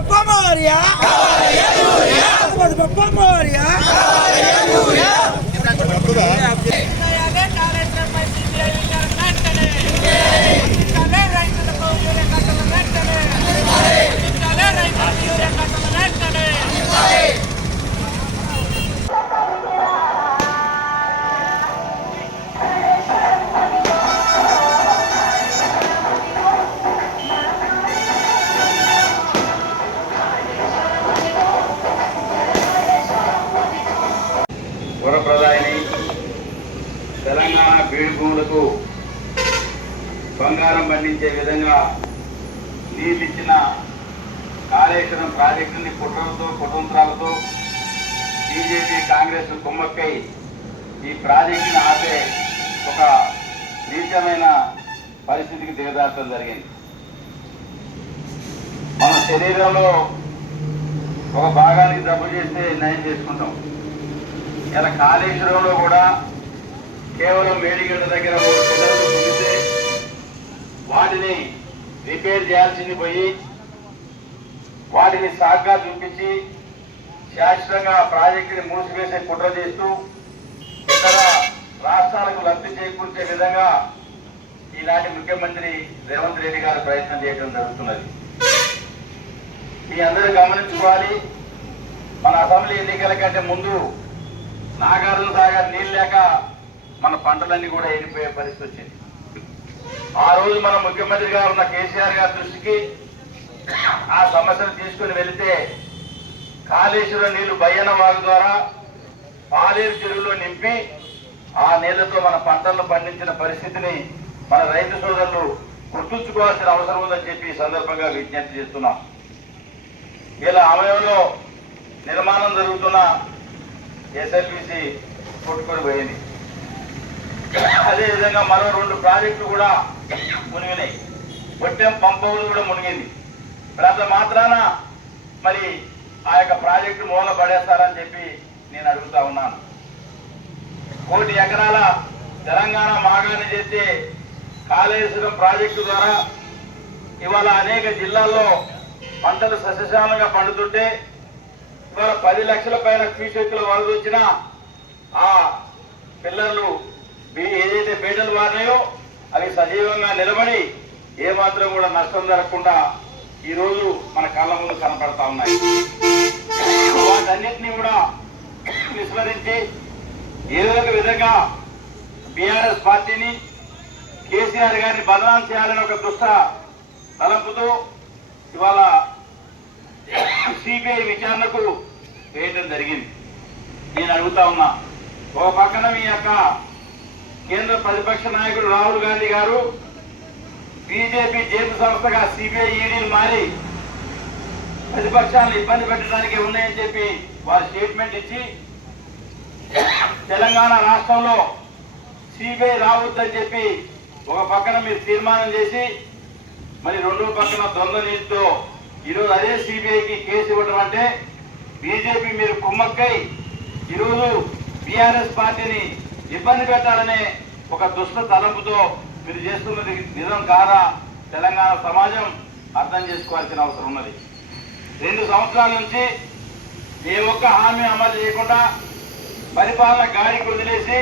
Papa Moria, Papa Moria. వరప్రదాయిని Telangana బీడు భూములకు బంగారం పండించే విధంగా నీళ్ళిచ్చిన కాళేశ్వరం ప్రాజెక్టుని కుట్రలతో కుతంత్రాలతో బీజేపీ కాంగ్రెస్ కుమ్మక్కై ఈ ప్రాజెక్టుని ఆపే ఒక నీచమైన పరిస్థితికి దిగజారడం జరిగింది. మన శరీరంలో ఒక భాగానికి జబ్బు చేస్తే నయం చేసుకుంటాం. ఇలా కాళేశ్వరంలో కూడా కేవలం మేడిగడ్డ దగ్గర పిల్లలు ముగితే వాటిని రిపేర్ చేయాల్సింది పోయి వాటిని సాగ్గా చూపించి శాశ్వతంగా ప్రాజెక్టుని మూసివేసే కుట్ర చేస్తూ ఇతర రాష్ట్రాలకు లబ్ధి చేకూర్చే విధంగా ఈనాటి ముఖ్యమంత్రి రేవంత్ రెడ్డి గారు ప్రయత్నం చేయడం జరుగుతున్నది. మీ అందరూ గమనించుకోవాలి, మన అసెంబ్లీ ఎన్నికల కంటే ముందు నాగార్జున సాగర్ నీళ్ళు లేక మన పంటలన్నీ కూడా ఎండిపోయే పరిస్థితి వచ్చింది. ఆ రోజు మన ముఖ్యమంత్రి గారు ఉన్న కేసీఆర్ గారి దృష్టికి ఆ సమస్యను తీసుకుని వెళితే కాళేశ్వరం నీళ్లు బయ్యన వాగు ద్వారా పాలేరు చెరువులో నింపి ఆ నీళ్లతో మన పంటలను పండించిన పరిస్థితిని మన రైతు సోదరులు గుర్తుంచుకోవాల్సిన అవసరం ఉందని చెప్పి ఈ సందర్భంగా విజ్ఞప్తి చేస్తున్నాం. ఇలా ఆలయంలో నిర్మాణం జరుగుతున్న ఎస్ఎల్బిసి కొట్టుకొని పోయింది. అదేవిధంగా మరో 2 ప్రాజెక్టులు కూడా మునిగినాయి. ఒట్టెం పంపవులు కూడా మునిగింది. అంత మాత్రాన మరి ఆ యొక్క ప్రాజెక్టు మూల పడేస్తారని చెప్పి నేను అడుగుతా ఉన్నాను. 1 కోటి ఎకరాల తెలంగాణ మాగాన్ని చేస్తే కాళేశ్వరం ప్రాజెక్టు ద్వారా ఇవాళ అనేక జిల్లాల్లో పంటలు సస్యశ్యామలంగా పండుతుంటే ఇవాళ 10 లక్షల పైన క్యూసెక్కుల వరద వచ్చినా ఆ పిల్లర్లు ఏదైతే బీటలు వారినాయో అవి సజీవంగా నిలబడి ఏమాత్రం కూడా నష్టం జరగకుండా ఈరోజు మన కళ్ళ ముందు కనపడతా ఉన్నాయి. వాటన్నిటినీ కూడా విస్మరించి ఏదో ఒక విధంగా బీఆర్ఎస్ పార్టీని కేసీఆర్ గారిని బదనాం చేయాలని ఒక దుష్ట తలంపుతో ఇవాళ సిబిఐ విచారణకు వేయడం జరిగింది. నేను అడుగుతా ఉన్నా, ఒక పక్కన మీ యొక్క కేంద్ర ప్రతిపక్ష నాయకుడు రాహుల్ గాంధీ గారు బీజేపీ జేబు సంస్థగా సిబిఐ ఈడీలు మారి ప్రతిపక్షాలను ఇబ్బంది పెట్టడానికి ఉన్నాయని చెప్పి వారు స్టేట్మెంట్ ఇచ్చి తెలంగాణ రాష్ట్రంలో సిబిఐ రావద్దని చెప్పి ఒక పక్కన మీరు తీర్మానం చేసి మరి రెండో పక్కన ద్వంద్వ నీతితో ఈరోజు అదే సిబిఐకి కేసు ఇవ్వడం అంటే బీజేపీ మీరు కుమ్మక్కై ఈరోజు బీఆర్ఎస్ పార్టీని ఇబ్బంది పెట్టాలనే ఒక దుష్ట తలంపుతో మీరు చేస్తున్నది నిజం కాదా తెలంగాణ సమాజం అర్థం చేసుకోవాల్సిన అవసరం ఉన్నది. 2 సంవత్సరాల నుంచి ఏ ఒక్క హామీ అమలు చేయకుండా పరిపాలన గాడికి వదిలేసి